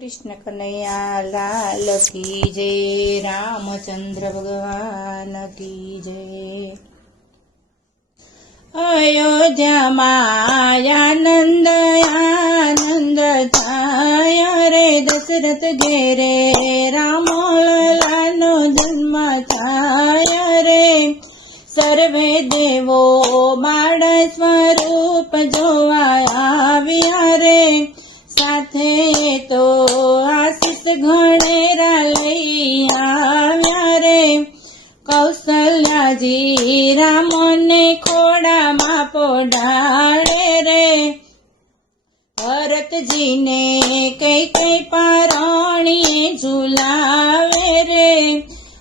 कृष्ण कन्हैया लाल की जय। रामचंद्र भगवान की जय। अयोध्या मायानंद आनंद थाय रे। दशरथ घेरे राम लालो जन्म थाय रे। सर्वे देवो बाळ स्वरूप जोवा आव्या रे। साथे तो आशीष घणेरा लई आव्या रे। कौशल्याजी रामने खोडामां पोढाड़े रे। भरतजीने कैकेयी पारणीए झुलावे रे।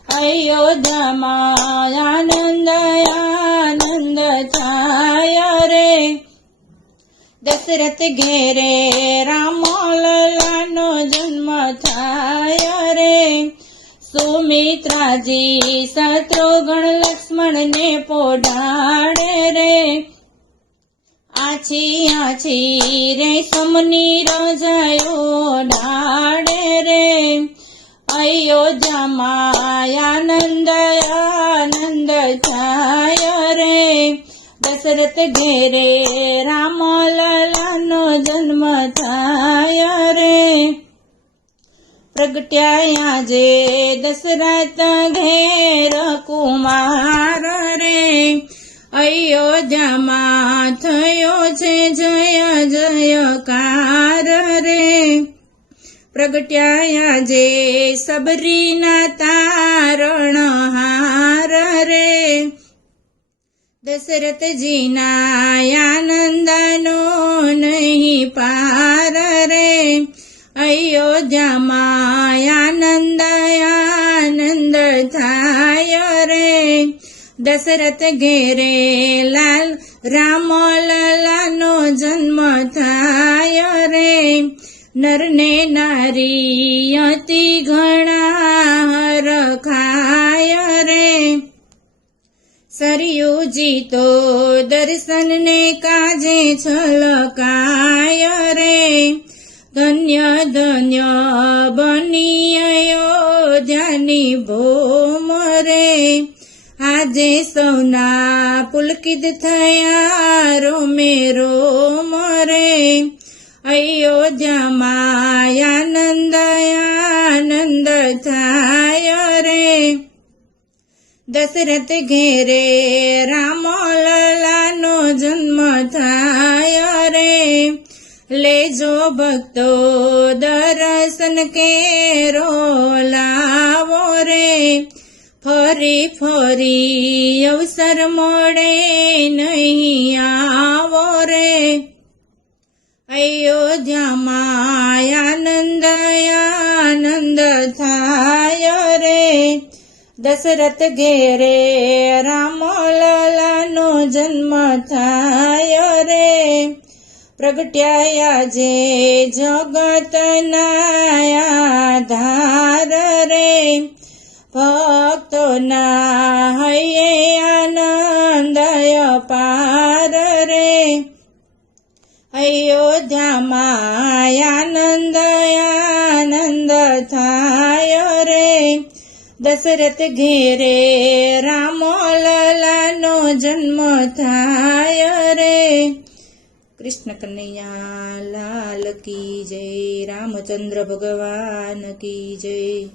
अयोध्यामां आनंद आनंद थाय रे। दशरथ घेरे राम ललानो जन्म थाय रे। सुमित्राजी शत्रुघ्न लक्ष्मण ने पोढाड़े रे। आछी आछी रेशमनी रजायो ढाड़े रे। अयोध्या मां आनंद आनंद थाय रे। दशरथ घेरे राम ललानो जन्म थाय रे। प्रगट्या जे दशरथ घेर कुमार रे। अयोध्या मां थयो छे जय जयकार रे। प्रगट्या जे सबरीना तारणहार रे। दशरथ जीना आनंदनो नहीं पार रे। अयोध्या मां आनंद आनंद थाय रे। दशरथ घेरे लाल राम ललानो जन्म थाय रे। नर ने नारी अति घणा हरखाय रे। सरयूजी तो दर्शन ने काजे छलकाय रे। धन्य धन्य बनी अयोध्यानी भूम रे। आजे सौना पुलकित थया रोमे रोम रे। अयोध्या मां आनंद आनंद थाय रे। दशरथ घेरे राम ललानो जन्म थाय रे। लेजो भक्तो दर्शन केरो लावो रे। फरी फरी अवसर मोड़े नहीं आवो रे। अयोध्या मां आनंद आनंद थाय रे। दशरथ घेरे राम ललानो जन्म थाय रे। प्रगट्या जे जगतना आधार रे। भक्तोना हये आनंद अपार रे। अयोध्या मां आनंद आनंद थाय रे। दशरथ घेरे राम ललानो जन्म थाय रे। कृष्ण कन्हैया लाल की जय। रामचंद्र भगवान की जय।